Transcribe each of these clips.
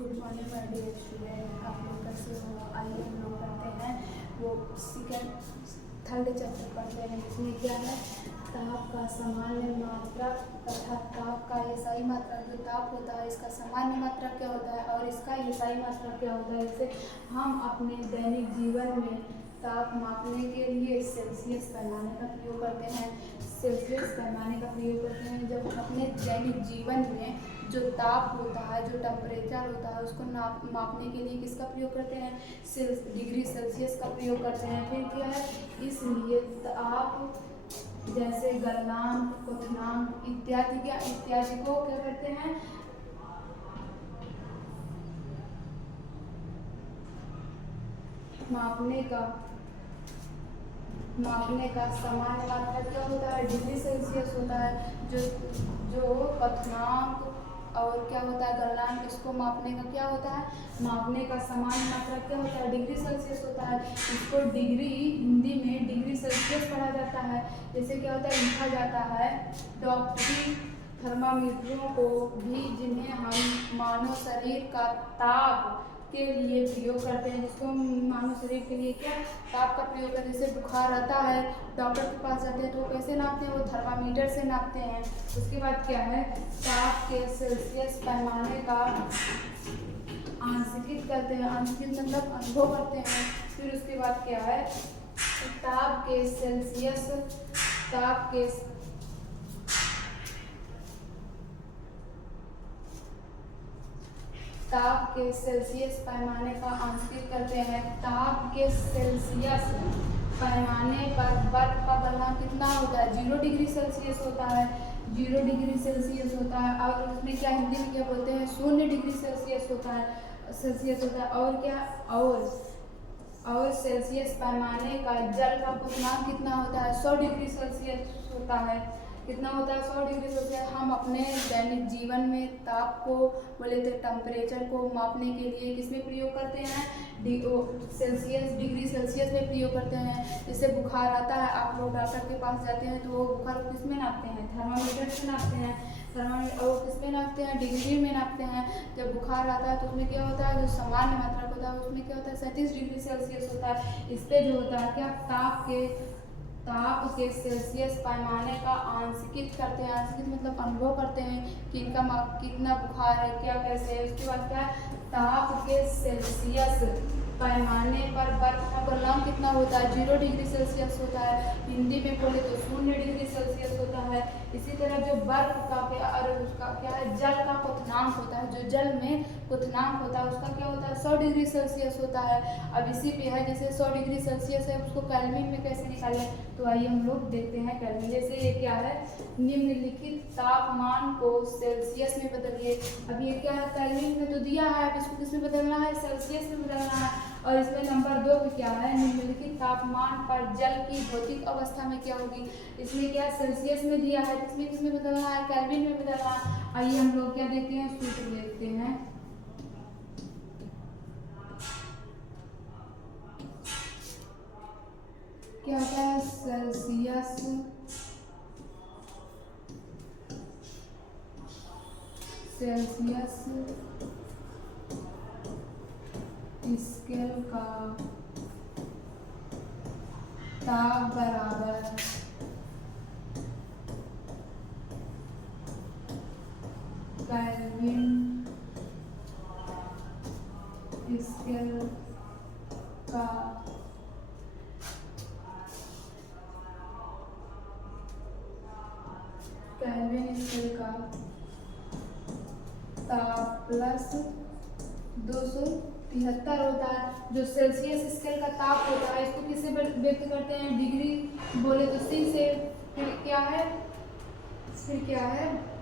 Good morning my dear student, आप लोग कैसे हो? आइए हम लोग पढ़ते हैं वो थर्ड चैप्टर पढ़ते हैं। इसमें क्या है, ताप का सामान्य मात्रक तथा ताप का एसआई मात्रक। जो ताप होता है इसका सामान्य मात्रक क्या होता है और इसका एसआई मात्रक क्या होता है। जैसे हम अपने दैनिक जीवन में ताप मापने के लिए सेल्सियस पैमाने का प्रयोग करते हैं। सेल्सियस पैमाने का प्रयोग करते हैं जब अपने दैनिक जीवन में जो ताप होता है, जो टेम्परेचर होता है, उसको मापने के लिए किसका प्रयोग करते हैं, डिग्री सेल्सियस का प्रयोग करते हैं। फिर क्या है, इसलिए ताप जैसे गलनांक, क्वथनांक इत्यादि को क्या करते हैं, मापने का सामान्य मात्रक क्या होता है, डिग्री सेल्सियस होता है। जो क्वथनांक और क्या होता है, गलनांक, इसको मापने का क्या होता है, मापने का सामान्य मात्रक क्या होता है, डिग्री सेल्सियस होता है। इसको डिग्री, हिंदी में डिग्री सेल्सियस पढ़ा जाता है। जैसे क्या होता है, लिखा जाता है डॉक्टरी थर्मामीटरों को भी, जिन्हें हम मानव शरीर का ताप के लिए प्रयोग करते हैं, जिसको मानव शरीर के लिए क्या ताप का प्रयोग करते हैं। जैसे बुखार आता है, डॉक्टर के पास जाते हैं तो कैसे नापते हैं, वो थर्मामीटर से नापते हैं। उसके बाद क्या है, ताप के सेल्सियस पैमाने का आंशिकित करते हैं, आंशिकित मतलब अनुभव करते हैं। फिर उसके बाद क्या है, ताप के सेल्सियस पैमाने का आंशिक करते हैं। ताप के सेल्सियस पैमाने पर बर्फ का गलनांक कितना होता है, 0 डिग्री सेल्सियस होता है। 0 डिग्री सेल्सियस होता है। और उसमें क्या, हिंदी में क्या बोलते हैं, 0 डिग्री सेल्सियस होता है। और क्या, और सेल्सियस पैमाने का जल का क्वथनांक कितना होता है, 100 डिग्री सेल्सियस होता है। कितना होता है, 100 डिग्री सेल्सियस। हम अपने दैनिक जीवन में ताप को, बोले तो टेम्परेचर को मापने के लिए किसमें प्रयोग करते हैं, डिग्री सेल्सियस में प्रयोग करते हैं। जैसे बुखार आता है, आप लोग डॉक्टर के पास जाते हैं तो वो बुखार को किस में नापते हैं, थर्मामीटर से नापते हैं। थर्मामीटर और किस में नापते हैं, डिग्री में नापते हैं। जब बुखार आता है तो उसमें क्या होता है, जो सामान्य मात्रक होता है उसमें क्या होता है, 37 डिग्री सेल्सियस होता है। इस पे जो होता है क्या, ताप के सेल्सियस पैमाने का आंशिकित करते हैं। आंशिकित मतलब अनुभव करते हैं कि इनका कितना बुखार है, क्या कैसे है। उसके बाद क्या, ताप के सेल्सियस पैमाने पर बर्फ का गलनांक कितना होता है, 0 डिग्री सेल्सियस होता है। हिंदी में बोले तो 0 डिग्री सेल्सियस होता है। इसी तरह जो बर्फ का उसका क्या है, जल का क्वथनांक होता है, जो जल में क्वथनांक होता है उसका क्या होता है, 100 डिग्री सेल्सियस होता है। अब इसी पे है, जैसे 100 डिग्री सेल्सियस है, उसको केल्विन में कैसे निकालें, तो आइए हम लोग देखते हैं केल्विन। जैसे ये क्या है, निम्नलिखित तापमान को सेल्सियस में बदलिए। अब ये क्या है, केल्विन में तो दिया है, अब इसको किस में बदलना है, सेल्सियस में बदलना है। और इसमें नंबर 2 पे क्या है, निम्नलिखित तापमान पर जल की भौतिक अवस्था में क्या होगी। इसमें क्या सेल्सियस में दिया है, इसमें किसमें बदलना है, केल्विन में बदलना है। आइए हम लोग क्या देखते हैं, सूत्र देखते हैं। क्या होता है, सेल्सियस स्केल का ताप बराबर केल्विन स्केल का ताप प्लस 273 होता है। जो सेल्सियस स्केल का ताप होता है इसको किससे व्यक्त करते हैं, डिग्री बोले तो C से। फिर क्या है,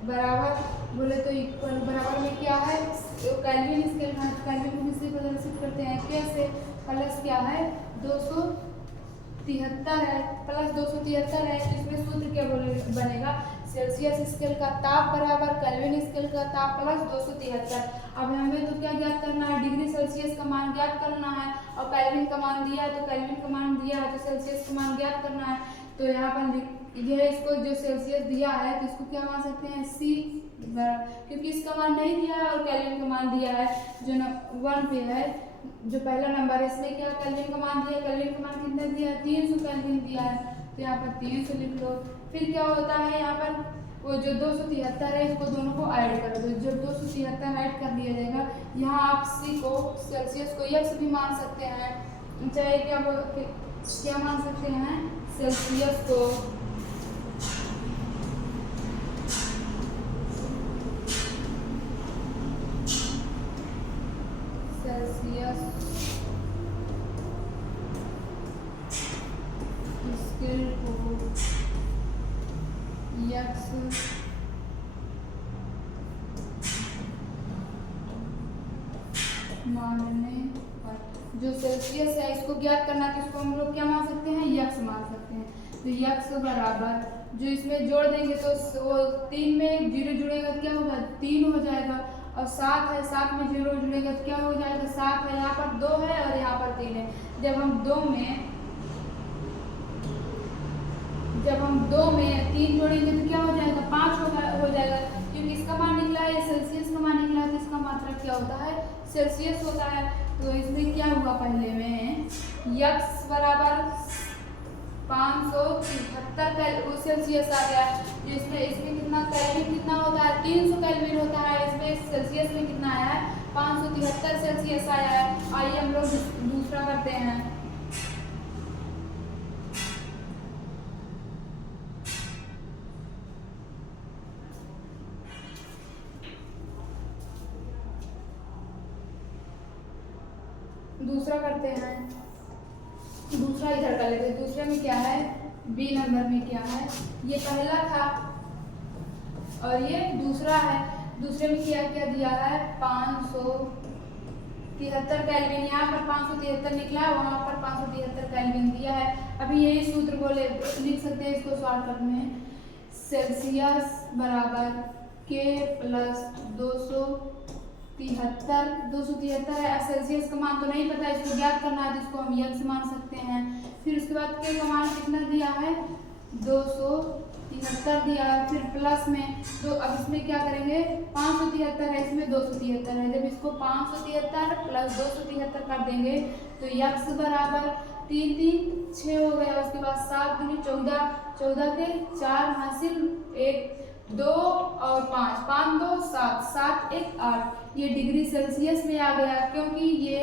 बराबर बोले तो इक्वल, बराबर में क्या है, केल्विन स्केल का, केल्विन को किससे प्रदर्शित करते हैं, कैसे, प्लस क्या है 273 है, प्लस 273 है। इसमें सूत्र क्या बनेगा, सेल्सियस स्केल का ताप बराबर केल्विन स्केल का ताप प्लस 273। अब हमें तो क्या ज्ञात करना है, डिग्री सेल्सियस का मान ज्ञात करना है। और केल्विन का मान दिया है तो केल्विन का मान दिया है तो सेल्सियस का मान ज्ञात करना है। तो यहाँ पर ये इसको जो सेल्सियस दिया है तो इसको क्या मान सकते हैं, C क्योंकि इसका मान नहीं दिया है और केल्विन का मान दिया है जो 1 पे है, जो पहला नंबर है इसमें क्या केल्विन का मान दिया, केल्विन का मान कितना दिया है 300 केल्विन दिया है, तो यहाँ पर 300 लिख लो। फिर क्या होता है यहाँ पर वो जो 273 है इसको दोनों को ऐड कर दो, जब 273 ऐड कर दिया जाएगा यहाँ आप सी को सेल्सियस को यक्स भी मान सकते हैं, चाहे क्या मान सकते हैं सेल्सियस को स्केल को यक्स मानने पर जो सेल्सियस है इसको ज्ञात करना है तो इसको हम लोग क्या मान सकते हैं यक्स मान सकते हैं। तो यक्स बराबर जो इसमें जोड़ देंगे तो वो 3 में 0 जुड़ेगा तो क्या होगा 3 हो जाएगा, और 7 है 7 में 0 जुड़ेगा तो क्या हो जाएगा 7 है, यहाँ पर 2 है और यहाँ पर 3 है। जब हम 2 में 3 जोड़ेंगे तो क्या हो जाएगा 5 हो जाएगा, क्योंकि इसका मान निकला है सेल्सियस का मान निकला है तो इसका मात्रक क्या होता है सेल्सियस होता है। तो इसमें क्या हुआ पहले में यक्स बराबर 573 सेल्सियस आ गया, जो इसमें कितना केल्विन कितना होता है 300 केल्विन होता है, इसमें सेल्सियस में कितना आया है 573 सेल्सियस आया है। आइए हम लोग दूसरा करते हैं। दूसरा इधर कर लेते हैं। दूसरे में क्या है बी नंबर में क्या है, ये पहला था और ये दूसरा है। दूसरे में क्या क्या दिया है 573 केल्विन, यहाँ पर 573 निकला है, वहाँ पर 573 केल्विन दिया है। अभी यही सूत्र को लिख सकते हैं इसको सॉल्व करने में, सेल्सियस बराबर के प्लस 273 है। सेल्सियस का मान तो नहीं पता, इसको ज्ञात करना है जिसको हम यक्स मान सकते हैं। फिर उसके बाद के का मान कितना दिया है 273 दिया है, फिर प्लस में तो अब इसमें क्या करेंगे 573 है इसमें 273 है, जब इसको 573 प्लस 273 कर देंगे तो यक्स बराबर 3 3 6 हो गया, उसके बाद 7 दूनी 14, 14 के 4 हासिल 1 2 और 5 5 2 7 7 1 8, ये डिग्री सेल्सियस में आ गया क्योंकि ये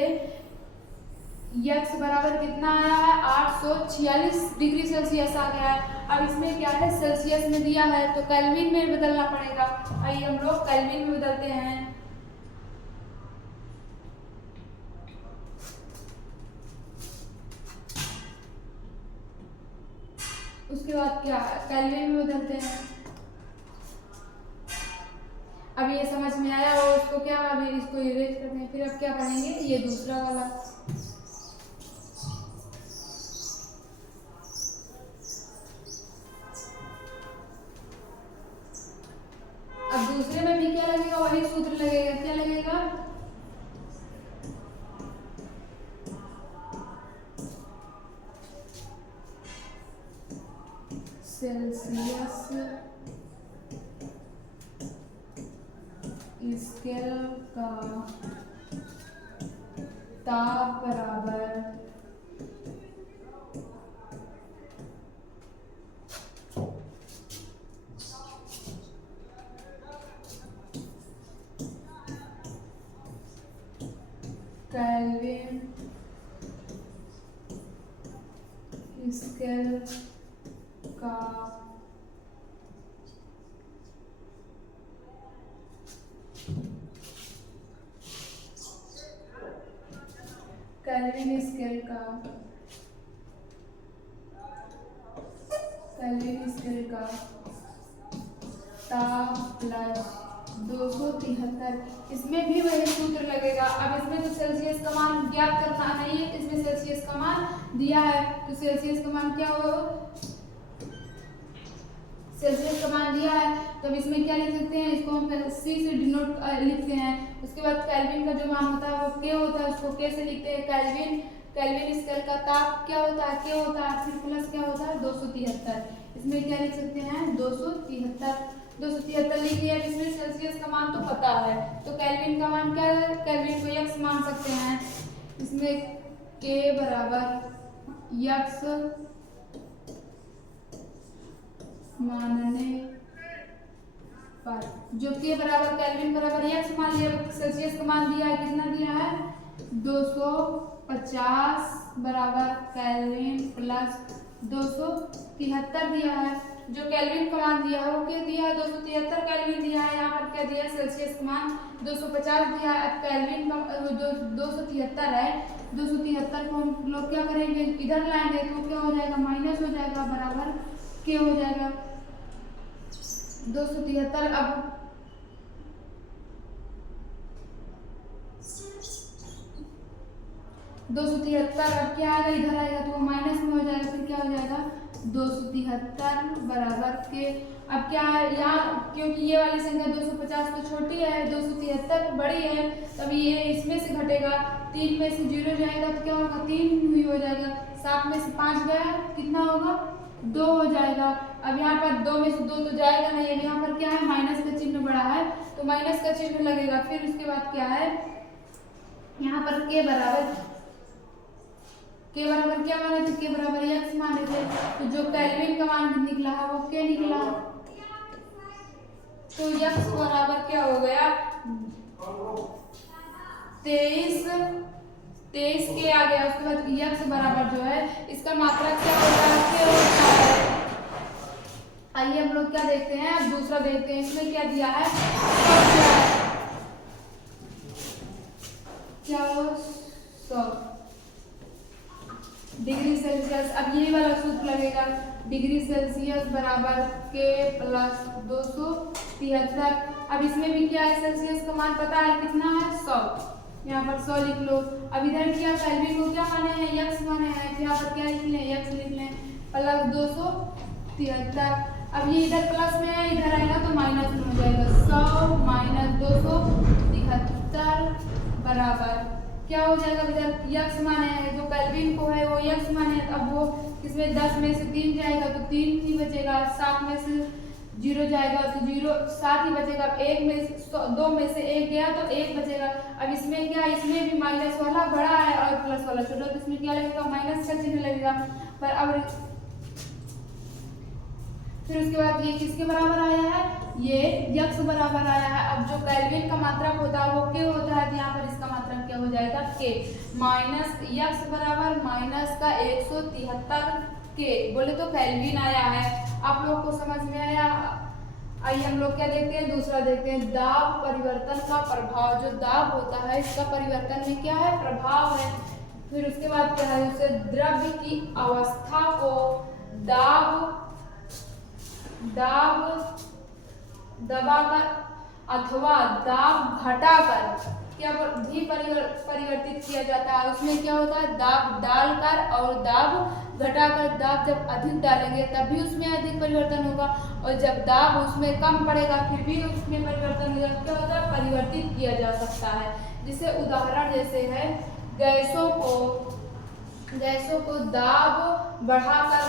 यक्स बराबर कितना आया है 846 डिग्री सेल्सियस आ गया है। अब इसमें क्या है सेल्सियस में दिया है तो केल्विन में बदलना पड़ेगा। आइए हम लोग केल्विन में बदलते हैं। उसके बाद क्या केल्विन में बदलते हैं। अब ये समझ में आया और इसको क्या अभी इसको इरेज करते हैं। फिर अब क्या करेंगे ये दूसरा वाला, अब दूसरे में भी क्या लगेगा वही सूत्र लगेगा, क्या लगेगा सेल्सियस स्केल का ताप बराबर केल्विन स्केल का केल्विन स्केल का ताप प्लस 273, इसमें भी वही सूत्र लगेगा। अब इसमें तो सेल्सियस का मान ज्ञात करना नहीं है, इसमें सेल्सियस का मान दिया है तो सेल्सियस का मान क्या होगा सेल्सियस का मान दिया है तो अब इसमें क्या लिख सकते हैं, इसको हम सी से डिनोट लिखते हैं। उसके बाद केल्विन का जो मान होता है वो के होता है, उसको के से लिखते हैं। केल्विन स्केल का ताप क्या होता है के होता है, फिर प्लस क्या होता है 273, इसमें क्या लिख सकते हैं 273। 273 लिख दिया, जिसमें सेल्सियस का मान तो पता है, तो केल्विन का मान क्या है, केल्विन को यक्स मान सकते हैं। इसमें के बराबर यक्स मानने पर, जो के बराबर केल्विन बराबर यक्स मान लिया, सेल्सियस का मान दिया है, कितना दिया है 250 बराबर केल्विन प्लस 273 दिया है। जो केल्विन का मान दिया है वो क्या दिया है 273 केल्विन दिया है। यहाँ पर क्या दिया है सेल्सियस का मान 250 दिया है। अब केल्विन का 273 है, 273 को हम लोग क्या करेंगे इधर लाएंगे तो क्या हो जाएगा माइनस हो जाएगा, बराबर क्या हो जाएगा 273। अब 273 अब क्या आएगा इधर आएगा तो माइनस में हो जाएगा, फिर क्या हो जाएगा 273 बराबर के। अब क्या है यहाँ, क्योंकि ये वाली संख्या 250 तो छोटी है, 273 बड़ी है, तभी ये इसमें से घटेगा, 3 में से 0 जाएगा तो क्या होगा 3 ही हो जाएगा, 7 में से 5 गया कितना होगा 2 हो जाएगा। अब यहाँ पर 2 में से 2 तो जाएगा नहीं, अब यहाँ पर क्या है माइनस का चिन्ह बड़ा है तो माइनस का चिन्ह लगेगा। फिर उसके बाद क्या है यहाँ पर के बराबर क्या माने थे, के बराबर यक्स माने थे, तो जो केल्विन का मान निकला है वो क्या निकला, तो यक्स बराबर क्या हो गया 23 के आ गया। उसके बाद यक्स बराबर जो है इसका मात्रा क्या होता है, क्या होता है। आइए हम लोग क्या देखते हैं, अब दूसरा देखते हैं, इसमें क्या दिया है क्या 100 डिग्री सेल्सियस। अब ये वाला सूत्र लगेगा, डिग्री सेल्सियस बराबर के प्लस 273। अब इसमें भी क्या है सेल्सियस का मान पता है कितना है 100, यहाँ पर 100 लिख लो। अब इधर क्या केल्विन को क्या माने हैं यक्स माने हैं, यहाँ पर क्या लिख लें यक्स लिख लें प्लस 273। अब ये इधर प्लस में है, इधर आएगा तो माइनस में हो जाएगा, 100 माइनस 273 बराबर क्या हो जाएगा, इधर यक्स माने हैं, जो केल्विन को है वो यक्स माने हैं, अब वो इसमें 10 में से 3 जाएगा तो 3 ही बचेगा, 7 में से 0 जाएगा तो 0 7 ही बचेगा, 1 में 2 में से 1 गया तो 1 बचेगा। अब इसमें क्या, इसमें भी माइनस वाला बड़ा है और प्लस वाला छोटा, तो इसमें क्या लगेगा माइनस का चिन्ह लगेगा। पर अब फिर उसके बाद ये किसके बराबर आया है, ये यक्स बराबर आया है। अब जो केल्विन का मात्रक होता है वो के होता है, तो यहाँ पर इसका मात्रक क्या हो जाएगा के, माइनस यक्स बराबर माइनस का 173 के, बोले तो केल्विन आया है। आप लोग को समझ में आया। आइए हम लोग क्या देखते हैं, दूसरा देखते हैं, दाब परिवर्तन का प्रभाव। जो दाब होता है इसका परिवर्तन में क्या है प्रभाव है। फिर उसके बाद क्या है, उसे द्रव्य की अवस्था को दबाकर अथवा दाब घटाकर क्या भी परिवर्तित किया जाता है। उसमें क्या होता है दाब डालकर और दाब घटाकर। दाब जब अधिक डालेंगे तब भी उसमें अधिक परिवर्तन होगा, और जब दाब उसमें कम पड़ेगा फिर भी उसमें परिवर्तन होगा। क्या होता है परिवर्तित किया जा सकता है। जिसे उदाहरण जैसे है गैसों को दाब बढ़ाकर,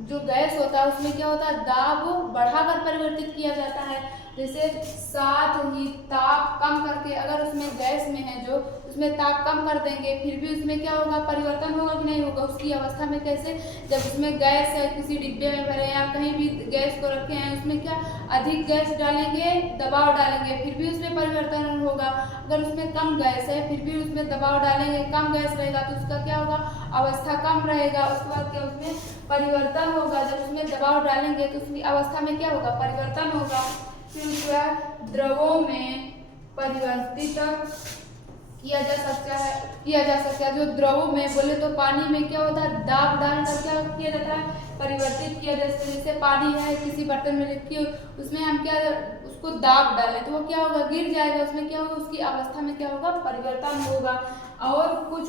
जो गैस होता है उसमें क्या होता है दाब बढ़ाकर परिवर्तित किया जाता है। जैसे साथ ही ताप कम करके, अगर उसमें गैस में है जो उसमें ताप कम कर देंगे फिर भी उसमें क्या होगा परिवर्तन होगा कि नहीं होगा। उसकी अवस्था में कैसे, जब उसमें गैस है किसी डिब्बे में भरे या कहीं भी गैस को रखे हैं, उसमें क्या अधिक गैस डालेंगे दबाव डालेंगे फिर भी उसमें परिवर्तन होगा। अगर उसमें कम गैस है फिर भी उसमें दबाव डालेंगे, कम गैस रहेगा तो उसका क्या होगा अवस्था कम रहेगा। उसके बाद क्या उसमें परिवर्तन होगा, जब उसमें दबाव डालेंगे तो उसकी अवस्था में क्या होगा परिवर्तन होगा। फिर उसके बाद द्रवों में परिवर्तित किया जा सकता है। जो द्रवों में बोले तो पानी में क्या होता है दाब डालकर क्या किया जाता है परिवर्तित किया जाता है। जैसे पानी है किसी बर्तन में रखी उसमें हम क्या उसको दाब डालें तो वो क्या होगा गिर जाएगा, उसमें क्या होगा उसकी अवस्था में क्या होगा परिवर्तन होगा। और कुछ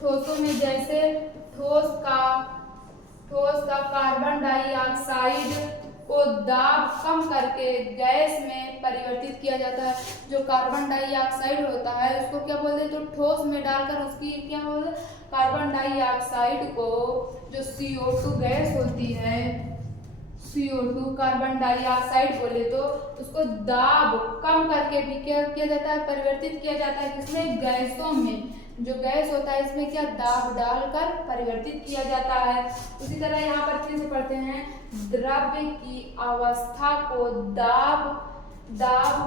ठोसों में जैसे ठोस का कार्बन डाइऑक्साइड को दाब कम करके गैस में परिवर्तित किया जाता है। जो कार्बन डाइऑक्साइड होता है उसको क्या बोलते हैं, तो ठोस में डालकर उसकी क्या बोलते हैं कार्बन डाइऑक्साइड को, जो CO2 गैस होती है CO2 कार्बन डाइऑक्साइड बोले तो उसको दाब कम करके भी क्या किया जाता है, परिवर्तित किया जाता है किसमें, गैसों में। जो गैस होता है इसमें क्या दाब डालकर परिवर्तित किया जाता है। उसी तरह यहाँ पर अच्छे से पढ़ते हैं, द्रव्य की अवस्था को दाब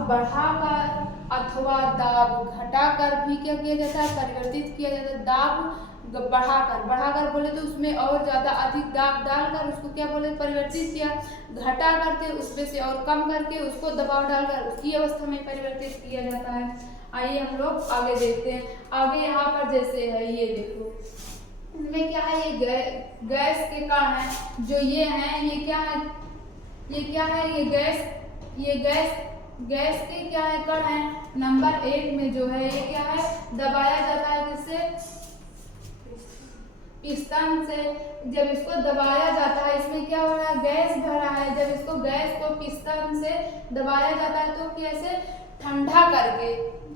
बढ़ाकर अथवा दाब घटाकर भी क्या किया जाता है, परिवर्तित किया जाता है। दाब बढ़ाकर बोले तो उसमें और ज़्यादा अधिक दाब डालकर उसको क्या बोले, परिवर्तित किया। घटा करके उसमें से और कम करके उसको दबाव डालकर उसकी अवस्था में परिवर्तित किया जाता है। आइए हम लोग आगे देखते हैं। आगे यहाँ पर जैसे है, ये देखो इसमें क्या है, ये गैस के कण है जो ये हैं, ये क्या है, ये गैस के क्या है, कण है। नंबर 1 में जो है ये क्या है, दबाया जाता है किससे, पिस्टन से। जब इसको दबाया जाता है इसमें क्या हो रहा है, गैस भरा है। जब इसको गैस को पिस्टन से दबाया जाता है तो कैसे, ठंडा करके,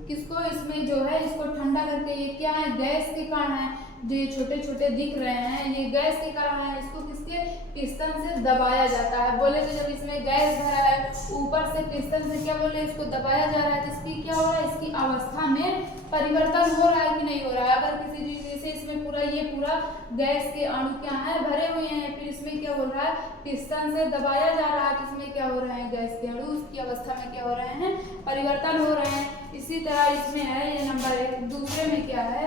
किसको, इसमें जो है इसको ठंडा करके। ये क्या है, गैस के कण है जो ये छोटे छोटे दिख रहे हैं, ये गैस के कण है। इसको किसके, पिस्टन से दबाया जाता है। बोले तो जब इसमें गैस भरा है ऊपर से पिस्टन से क्या बोले, इसको दबाया जा रहा है, जिसकी क्या हो रहा है, इसकी अवस्था में परिवर्तन हो रहा है कि नहीं हो रहा है। अगर किसी चीज से इसमें पूरा गैस के अणु क्या है, भरे हुए हैं, फिर इसमें क्या हो रहा है, पिस्टन से दबाया जा रहा है तो इसमें क्या हो रहे हैं, गैस के अणु उसकी अवस्था में क्या हो रहे हैं, परिवर्तन हो रहे हैं। इसी तरह इसमें है ये नंबर 1। दूसरे में क्या है,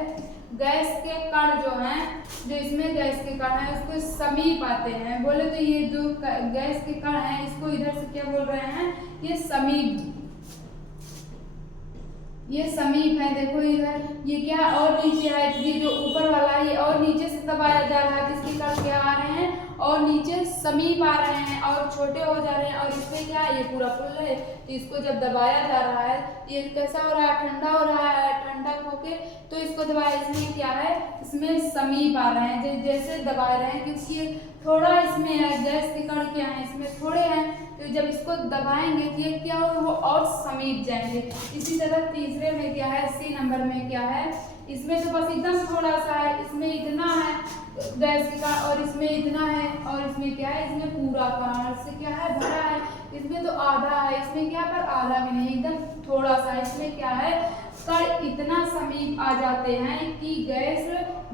गैस के कण जो हैं, जो इसमें गैस के कण हैं उसको समीप आते हैं। बोले तो ये जो गैस के कण हैं इसको इधर से क्या बोल रहे हैं, ये समीप है। देखो इधर ये क्या और नीचे है, ये जो ऊपर वाला है ये और नीचे से दबाया जा रहा है, इसके कण क्या आ रहे हैं और नीचे समीप आ रहे हैं और छोटे हो जा रहे हैं। और इसमें क्या है, ये पूरा फुल है तो इसको जब दबाया जा रहा है ये कैसा हो रहा है, ठंडा हो रहा है। ठंडा होके तो इसको दबाया, इसमें क्या है, इसमें समीप आ रहे हैं, जैसे दबा रहे हैं क्योंकि थोड़ा इसमें है, गैस के कण क्या है इसमें थोड़े हैं, तो जब इसको दबाएंगे तो ये क्या हो, वो और समीप जाएंगे। इसी तरह तीसरे में क्या है, C नंबर में क्या है, इसमें तो बस एकदम थोड़ा सा है, इसमें इतना है गैस का और इसमें इतना है और इसमें क्या है, इसमें पूरा कण से क्या है, भरा है। इसमें तो आधा है, इसमें क्या पर आधा भी नहीं, एकदम थोड़ा सा। इसमें क्या है, कण इतना समीप आ जाते हैं कि गैस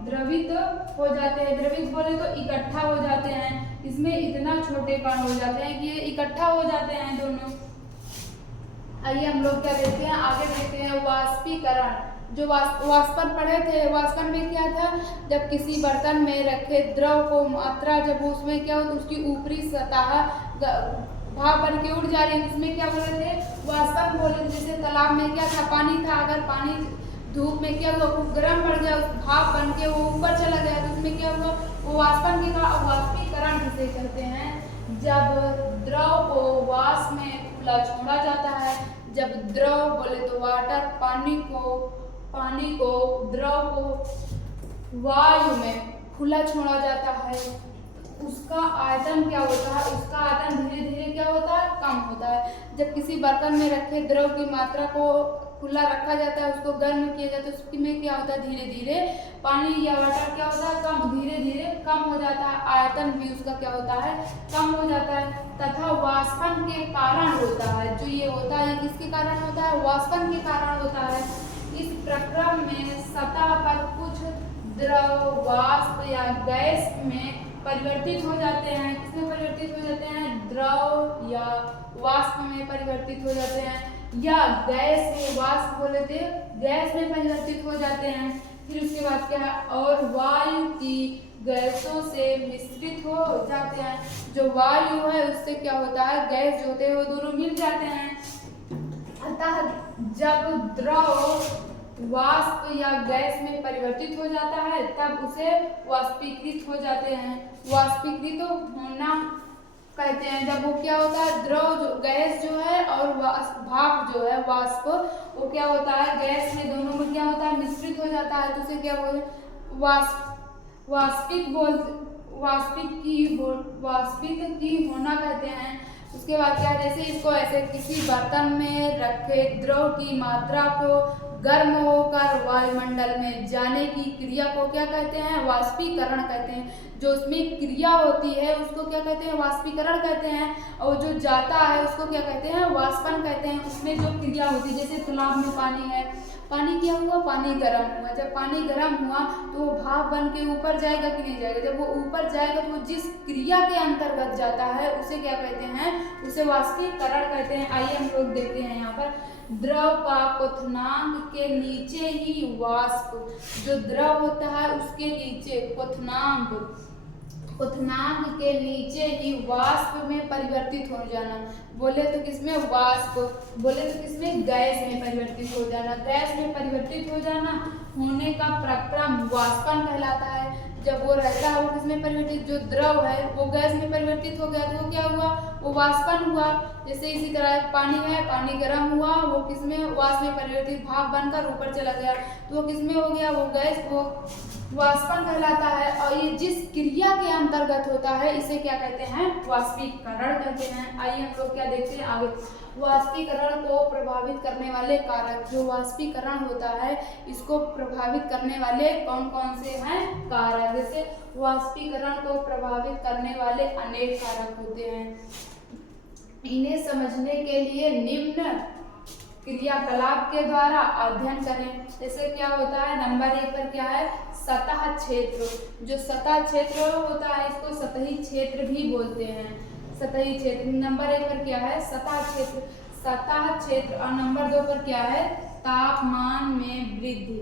द्रवित हो जाते हैं। द्रवित बोले तो इकट्ठा हो जाते हैं। इसमें इतना छोटे कण हो जाते हैं कि ये इकट्ठा हो जाते हैं दोनों। आइए हम लोग क्या देखते हैं, आगे देखते हैं वाष्पीकरण। जो वाष्पन पढ़े थे, वाष्पन में क्या था, जब किसी बर्तन में रखे द्रव को मात्रा जब उसमें क्या होता, उसकी ऊपरी सतह भाप बन के उड़ जा रही है, उसमें क्या बोले थे, वाष्पन बोले। जैसे तालाब में क्या था, पानी था, अगर पानी धूप में क्या हुआ, गर्म बढ़ गया, भाप बन के वो ऊपर चला गया तो उसमें क्या हुआ, वो वाष्पन के का वाष्पीकरण किसे कहते हैं। जब द्रव को वाष्प में खुला छोड़ा जाता है, जब द्रव बोले तो वाटर, पानी को द्रव को वायु में खुला छोड़ा जाता है, उसका आयतन क्या होता है, उसका आयतन धीरे धीरे क्या होता है, कम होता है। जब किसी बर्तन में रखे द्रव की मात्रा को खुला रखा जाता है, उसको गर्म किया जाता है, उसमें क्या होता है, धीरे धीरे पानी या वाटर क्या होता है, कम, धीरे धीरे कम हो जाता है, आयतन भी उसका क्या होता है, कम हो जाता है। तथा वाष्पन के कारण होता है, जो ये होता है किसके कारण होता है, वाष्पन के कारण होता है। इस प्रक्रम में सतह पर कुछ द्रव वाष्प या गैस में परिवर्तित हो जाते हैं। किसमें परिवर्तित हो जाते हैं, द्रव या वाष्प में परिवर्तित हो जाते हैं, या गैस में, वाष्प बोले थे, गैस में परिवर्तित हो जाते हैं। फिर उसके बाद क्या है, और वायु की गैसों से मिश्रित हो जाते हैं। जो वायु है उससे क्या होता है, गैस जो होते हैं वो दोनों मिल जाते हैं। अतः जब द्रव वाष्प या गैस में परिवर्तित हो जाता है तब उसे वाष्पीकृत हो जाते हैं। वाष्पीकृत होना कहते हैं जब वो क्या होता है, द्रव जो गैस जो है और भाप जो है वाष्प, वो क्या होता है, गैस में दोनों में क्या होता है, मिश्रित हो जाता है, तो उसे क्या बोलते, वाष्पित की होना कहते हैं। उसके बाद क्या, जैसे इसको ऐसे किसी बर्तन में रखे द्रव की मात्रा को गर्म होकर वायुमंडल में जाने की क्रिया को क्या कहते हैं? वाष्पीकरण कहते हैं। जो उसमें क्रिया होती है उसको क्या कहते हैं? वाष्पीकरण कहते हैं। और जो जाता है उसको क्या कहते हैं? वाष्पन कहते हैं। उसमें जो क्रिया होती है, जैसे तालाब में पानी है, पानी क्या हुआ? पानी गर्म हुआ। जब पानी गर्म हुआ तो वो भाप बन के ऊपर जाएगा कि नहीं जाएगा? जब वो ऊपर जाएगा तो वो जिस क्रिया के अंतर्गत जाता है उसे क्या कहते हैं? उसे वाष्पीकरण कहते हैं। आइए हम लोग देखते हैं यहाँ पर, द्रव का क्वथनांक के नीचे ही वाष्प, जो द्रव होता है उसके नीचे क्वथनांक के नीचे ही वाष्प में परिवर्तित हो जाना। बोले तो किसमें? वाष्प। बोले तो किसमें? गैस में परिवर्तित हो जाना। गैस में परिवर्तित हो जाना होने का प्रक्रम वाष्पन कहलाता है। जब वो रहता है वो किसमें परिवर्तित? जो द्रव है वो गैस में परिवर्तित हो गया तो वो क्या हुआ? वो वाष्पन हुआ। जैसे इसी तरह पानी है, पानी गर्म हुआ, वो किसमें? वाष्प में परिवर्तित, भाप बनकर ऊपर चला गया तो वो किसमें हो गया? वो गैस, वो वाष्पन कहलाता है। और ये जिस क्रिया के अंतर्गत होता है इसे क्या कहते हैं? वाष्पीकरण कहते हैं। आइए हम लोग क्या देखते हैं आगे, वाष्पीकरण को प्रभावित करने वाले कारक। जो वाष्पीकरण होता है इसको प्रभावित करने वाले कौन कौन से हैं? कारक। जैसे वाष्पीकरण को प्रभावित करने वाले अनेक कारक होते हैं। इन्हें समझने के लिए निम्न क्रियाकलाप के द्वारा अध्ययन करें। जैसे क्या होता है? नंबर 1 पर क्या है? सतह क्षेत्र। जो सतह क्षेत्र होता है इसको सतही क्षेत्र भी बोलते हैं। सतही क्षेत्र। नंबर 1 पर क्या है? सतह क्षेत्र। सतह क्षेत्र। और नंबर 2 पर क्या है? तापमान में वृद्धि।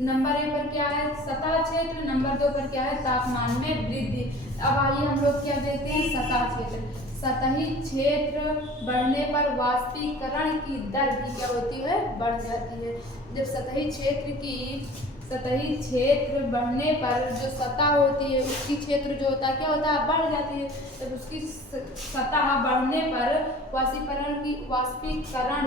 नंबर 1 पर क्या है? सतह क्षेत्र। नंबर 2 पर क्या है? तापमान में वृद्धि। अब आइए हम लोग क्या देखते हैं? सतह क्षेत्र। सतही क्षेत्र बढ़ने पर वाष्पीकरण की दर भी क्या होती है? बढ़ जाती है। जब सतही क्षेत्र बढ़ने पर जो सतह होती है उसकी क्षेत्र जो होता है क्या होता है? बढ़ जाती है। जब उसकी सतह बढ़ने पर वाष्पीकरण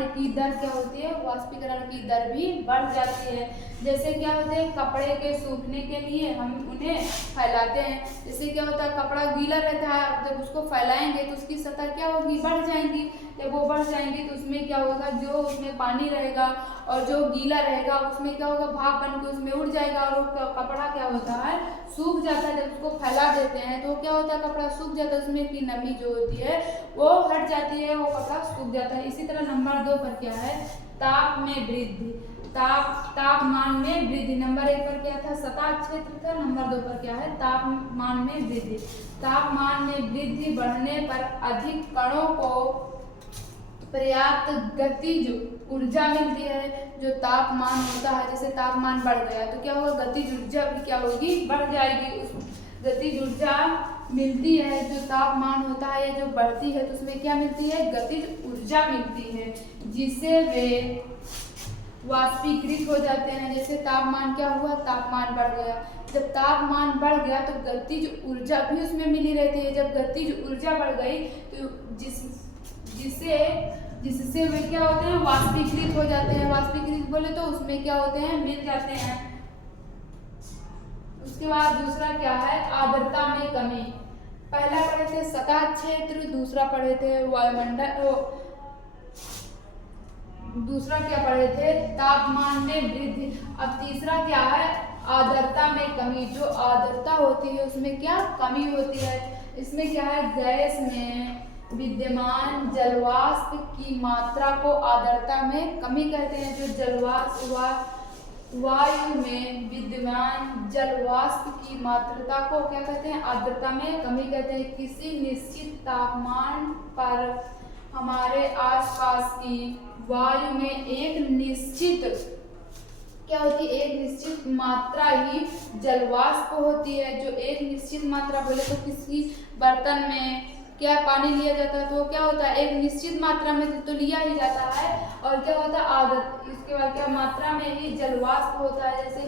की दर क्या होती है? वाष्पीकरण की दर भी बढ़ जाती है। जैसे क्या होते हैं? कपड़े के सूखने के लिए हम उन्हें फैलाते हैं। जैसे क्या होता है? कपड़ा गीला रहता है, अब जब उसको फैलाएंगे तो उसकी सतह क्या होगी? बढ़ जाएंगी। जब वो बढ़ जाएंगी तो उसमें क्या होगा? जो उसमें पानी रहेगा और जो गीला रहेगा उसमें क्या होगा? भाप बन के उसमें उड़ जाएगा और वो कपड़ा क्या होता है? सूख जाता है। जब उसको फैला देते हैं तो क्या होता है? कपड़ा सूख जाता है, उसमें की नमी जो होती है वो हट जाती है, वो कपड़ा सूख जाता है। इसी तरह नंबर 2 पर क्या है? ताप में वृद्धि। तापमान में वृद्धि। नंबर 1 पर क्या था? सतह क्षेत्र था। नंबर 2 पर क्या है? तापमान में वृद्धि। तापमान में वृद्धि बढ़ने पर अधिक कणों को पर्याप्त गतिज ऊर्जा मिलती है। जो तापमान होता है, जैसे तापमान बढ़ गया तो क्या होगा? गतिज ऊर्जा भी क्या होगी? बढ़ जाएगी। गतिज ऊर्जा मिलती है। जो तापमान होता है जो बढ़ती है तो उसमें क्या मिलती है? गतिज ऊर्जा मिलती है, जिससे वे वाष्पीकृत हो जाते हैं। जैसे तापमान क्या हुआ? तापमान बढ़ गया। जब तापमान बढ़ गया तो गतिज ऊर्जा भी उसमें मिली रहती है। जब गतिज ऊर्जा बढ़ गई तो जिससे वे क्या होते हैं? वाष्पीकृत हो जाते हैं। वाष्पीकृत बोले तो उसमें क्या होते हैं? मिल जाते हैं। उसके बाद दूसरा क्या है? आर्द्रता में कमी। पहला पढ़े थे सतह क्षेत्र, दूसरा पढ़े थे वायुमंडल, दूसरा क्या पढ़े थे? तापमान में वृद्धि। अब तीसरा क्या है? आर्द्रता में कमी। जो आर्द्रता होती है उसमें क्या कमी होती है? इसमें क्या है? गैस में विद्यमान जलवाष्प की मात्रा को आर्द्रता में कमी कहते हैं। जो जलवाष्प वायु में विद्यमान जलवाष्प की मात्रा को क्या कहते हैं? आर्द्रता में कमी कहते हैं। किसी निश्चित तापमान पर हमारे आसपास की वायु में एक निश्चित क्या होती है? एक निश्चित मात्रा ही जलवाष्प होती है। जो एक निश्चित मात्रा बोले तो किसी बर्तन में क्या पानी लिया जाता है तो क्या होता है? एक निश्चित मात्रा में तो लिया ही जाता है। और क्या होता है? इसके बाद क्या मात्रा में ही जलवाष्प होता है। जैसे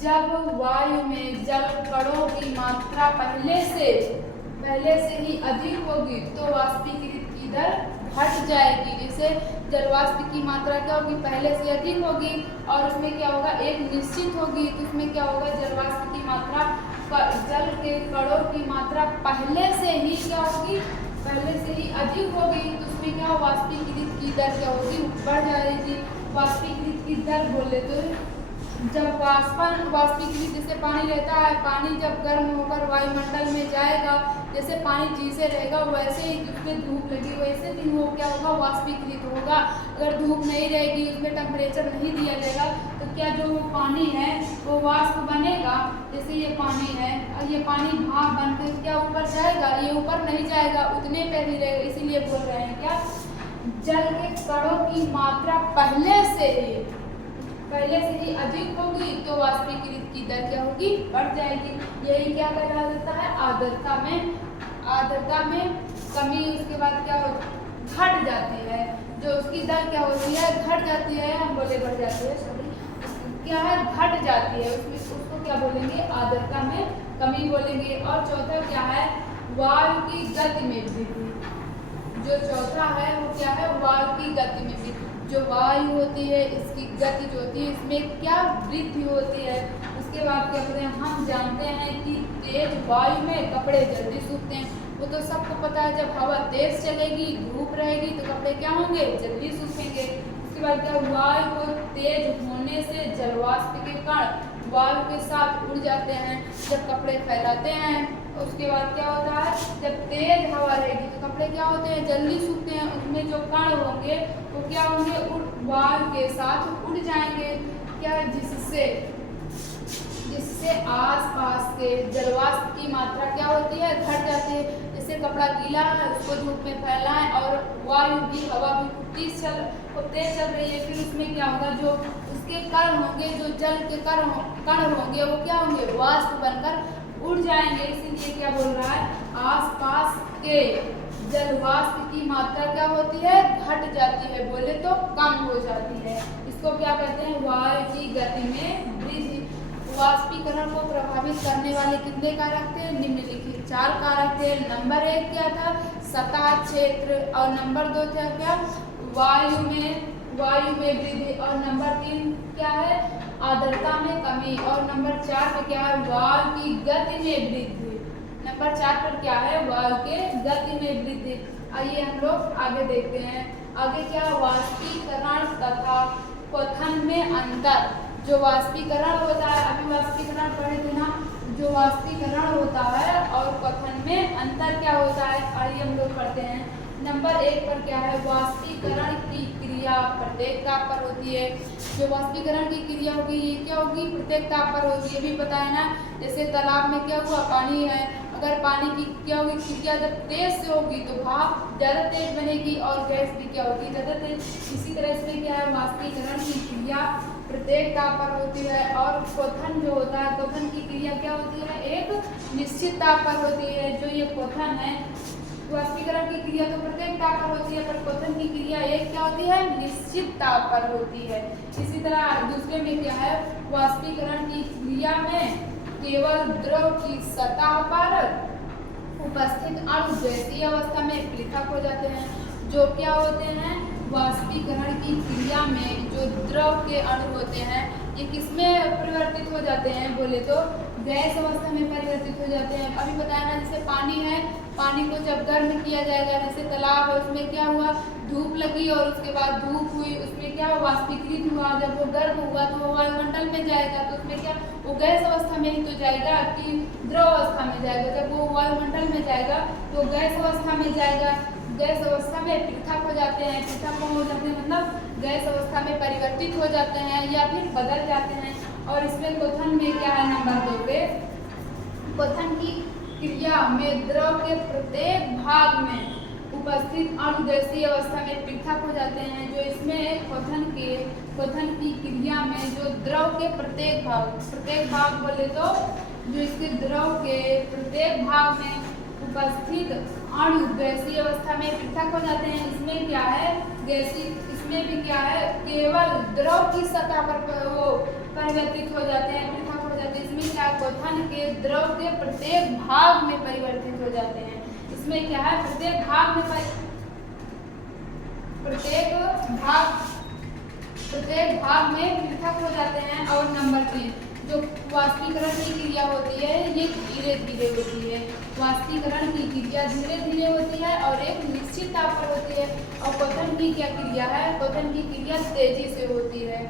जब वायु में जल कणों की मात्रा पहले से ही अधिक होगी तो वाष्पीकृत की दर घट जाएगी। जैसे जलवाष्प की मात्रा क्या होगी? पहले से अधिक होगी और उसमें क्या होगा? एक निश्चित होगी तो उसमें क्या होगा? जलवाष्प की मात्रा, जल के कणों की मात्रा पहले से ही क्या होगी? पहले से ही अधिक होगी तो उसमें क्या? वाष्पीकृत की दर क्या होगी? बढ़ जाएगी। वाष्पीकृत उसकी दर बोले तो जब वाष्पीकृत जैसे पानी रहता है, पानी जब गर्म होकर वायुमंडल में जाएगा, जैसे पानी जैसे रहेगा वैसे ही उसमें धूप लगी वैसे भी वो क्या होगा, वाष्पीकृत होगा। अगर धूप नहीं रहेगी, उसमें टेम्परेचर नहीं दिया जाएगा तो क्या जो वो पानी है वो वाष्प बनेगा। जैसे ये पानी है और ये पानी भाप बनकर क्या ऊपर जाएगा, ये ऊपर नहीं जाएगा, उतने पे ही रहेगा। इसीलिए बोल रहे हैं क्या, जल के कणों की मात्रा पहले से ही अधिक होगी तो वाष्पीकृत की दर क्या होगी, बढ़ जाएगी। यही क्या कहा जाता है, आर्द्रता में कमी। उसके बाद क्या घट जाती है, जो उसकी दर क्या होती है, घट जाती है, हम बोले बढ़ जाती है, सॉरी क्या है, घट जाती है। उसमें उसको क्या बोलेंगे, आर्द्रता में कमी बोलेंगे। और चौथा क्या है, वायु की गति में वृद्धि। जो चौथा है वो क्या है, वायु की गति में वृद्धि। जो वायु होती है इसकी गति जो होती है इसमें क्या वृद्धि होती है। उसके बाद क्या कहते हैं, हम जानते हैं कि तेज वायु में कपड़े जल्दी सूखते हैं, वो तो सबको पता है। जब हवा तेज चलेगी, धूप रहेगी तो कपड़े क्या होंगे, जल्दी सूखेंगे। उसके बाद क्या, वायु को तेज होने से जलवाष्प के कण वायु के साथ उड़ जाते हैं जब कपड़े फैलाते हैं। उसके बाद क्या होता है, जब तेज हवा रहेगी तो कपड़े क्या होते हैं, जल्दी सूखते हैं। उसमें जो कण होंगे वो क्या होंगे, वायु के साथ उड़ जाएंगे। क्या, जिससे आसपास के जलवाष्प की मात्रा क्या होती है, घट जाती है। जैसे कपड़ा गीला है, उसको धूप में फैलाएं और वायु भी, हवा भी तेज चल रही है, फिर उसमें क्या होगा, जो उसके कण होंगे, जो जल के कण होंगे वो क्या होंगे, वाष्प बनकर उड़ जाएंगे। इसीलिए क्या बोल रहा है, आसपास के जलवाष्प की मात्रा क्या होती है, घट जाती है, बोले तो कम हो जाती है। इसको क्या कहते हैं, वायु की गति में वृद्धि। वाष्पीकरण को प्रभावित करने वाले कितने कारक थे, निम्नलिखित 4 कारक थे। नंबर 1 क्या था, सतह क्षेत्र, और नंबर 2 था क्या, वायु में वृद्धि, और नंबर 3 क्या है, आर्द्रता में कमी, और नंबर 4 पे क्या है, वायु की गति में वृद्धि। नंबर 4 पर क्या है, वायु के गति में वृद्धि। आइए हम लोग आगे देखते हैं। आगे क्या, वाष्पीकरण तथा क्वथन में अंतर। जो वाष्पीकरण होता है, अभी वाष्पीकरण पढ़े थे ना, जो वाष्पीकरण होता है और क्वथन में अंतर क्या होता है, आइए हम लोग पढ़ते हैं। नंबर 1 पर क्या है, वाष्पीकरण की क्रिया प्रत्येक ताप पर होती है। जो वाष्पीकरण की क्रिया होगी ये क्या होगी, प्रत्येक ताप पर होगी, ये भी पता है ना। जैसे तालाब में क्या हुआ, पानी है, अगर पानी की क्या होगी, क्रिया जब तेज से होगी तो भाप ज़्यादा तेज बनेगी और गैस भी क्या होगी, ज़्यादा तेज। इसी तरह इसमें क्या है, वाष्पीकरण की क्रिया प्रत्येक ताप पर होती है। और क्वथन जो होता है, क्वथन की क्रिया क्या होती है, एक निश्चित ताप पर होती है। जो ये क्वथन है, वाष्पीकरण की क्रिया तो प्रत्येक ताप पर होती है, पर क्वथन की क्रिया एक क्या होती है, निश्चित ताप पर होती है। इसी तरह दूसरे में क्या है, वाष्पीकरण की क्रिया में केवल द्रव की सतह पर उपस्थित अणु गैसीय अवस्था में पृथक हो जाते हैं। जो क्या होते हैं, वाष्पीकरण की क्रिया में जो द्रव के अणु होते हैं ये किसमें परिवर्तित हो जाते हैं, बोले तो गैस अवस्था में परिवर्तित हो जाते हैं। अभी बताया ना, जैसे पानी है, पानी को जब गर्म किया जाएगा, जैसे तालाब है, उसमें क्या हुआ, धूप लगी और उसके बाद धूप हुई, उसमें क्या वाष्पीकृत हुआ। जब वो गर्म हुआ तो वो वायुमंडल में जाएगा, तो उसमें क्या, वो गैस अवस्था में ही तो जाएगा कि द्रव अवस्था में जाएगा। जब वो वायुमंडल में जाएगा तो गैस अवस्था में जाएगा। गैस अवस्था में पृथक हो जाते हैं, पृथक हो जाते हैं मतलब गैस अवस्था में परिवर्तित हो जाते हैं या फिर बदल जाते हैं। और इसमें क्वथन में क्या है, नंबर 2 पे, क्वथन की क्रिया में द्रव के प्रत्येक भाग में उपस्थित अणु गैसीय अवस्था में पृथक हो जाते हैं। जो इसमें क्वथन की क्रिया में जो द्रव के प्रत्येक भाग बोले तो जो इसके द्रव के प्रत्येक भाग में उपस्थित अणु गैसीय अवस्था में पृथक हो जाते हैं। इसमें क्या है, इसमें भी क्या है, केवल द्रव की सतह पर वो परिवर्तित हो जाते हैं, पृथक हो जाते हैं। इसमें क्या, क्वथन के द्रव के प्रत्येक भाग में परिवर्तित हो जाते हैं। इसमें क्या है, प्रत्येक भाग में पृथक हो जाते हैं। और नंबर 3, जो वाष्पीकरण की क्रिया होती है ये धीरे धीरे होती है। वाष्पीकरण की क्रिया धीरे धीरे होती है और एक निश्चित ताप पर होती है। और क्वथन की क्या क्रिया है, क्वथन की क्रिया तेजी से होती है।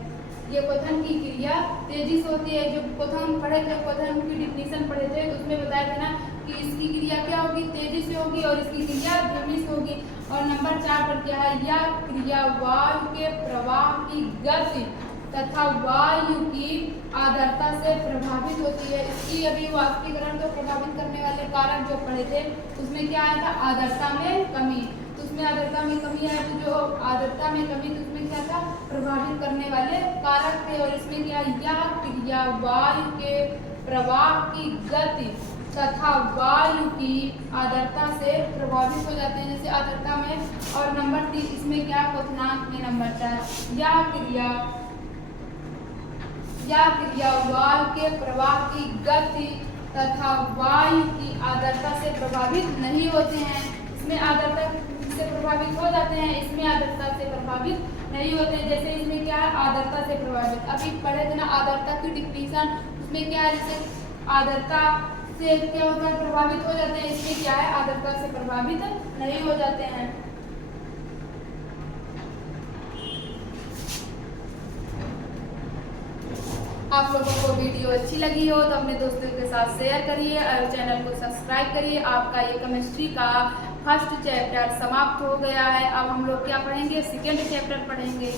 ये क्वेश्चन की क्रिया तेजी से होती है। जो क्वेश्चन हम पढ़े थे, क्वेश्चन की डिफिनीशन पढ़े थे, उसमें बताया था ना कि इसकी क्रिया क्या होगी, तेजी से होगी और इसकी क्रिया धीमी से होगी। और नंबर 4 पर क्या है, यह क्रिया वायु के प्रवाह की गति तथा वायु की आर्द्रता से प्रभावित होती है। इसकी अभी वाष्पीकरण को प्रभावित करने वाले कारक जो पढ़े थे, उसमें क्या आया था, आर्द्रता में कमी। तो उसमें आर्द्रता में कमी है, तो जो आर्द्रता में कमी, तो उसमें क्या था, प्रभावित करने वाले कारक थे। और इसमें क्या, यह क्रिया वायु के प्रवाह की गति तथा वायु की आर्द्रता से प्रभावित हो जाते हैं, जैसे आर्द्रता में। और नंबर 3 इसमें क्या, क्वेश्चनांक में नंबर 4, यह क्रिया वायु के प्रवाह की गति तथा वायु की आर्द्रता से प्रभावित नहीं होते हैं। इसमें आर्द्रता से प्रभावित हो जाते हैं, इसमें आर्द्रता से प्रभावित नहीं होते हैं। जैसे इसमें क्या है, आर्द्रता से प्रभावित, अभी पढ़े थे ना आर्द्रता की डिफिनीशन, उसमें क्या है, जैसे आर्द्रता से क्या होता है, प्रभावित हो जाते हैं। इसमें क्या है, आर्द्रता से प्रभावित नहीं हो जाते हैं। आप लोगों को वीडियो अच्छी लगी हो तो अपने दोस्तों के साथ शेयर करिए और चैनल को सब्सक्राइब करिए। आपका ये केमिस्ट्री का फर्स्ट चैप्टर समाप्त हो गया है। अब हम लोग क्या पढ़ेंगे, सेकेंड चैप्टर पढ़ेंगे।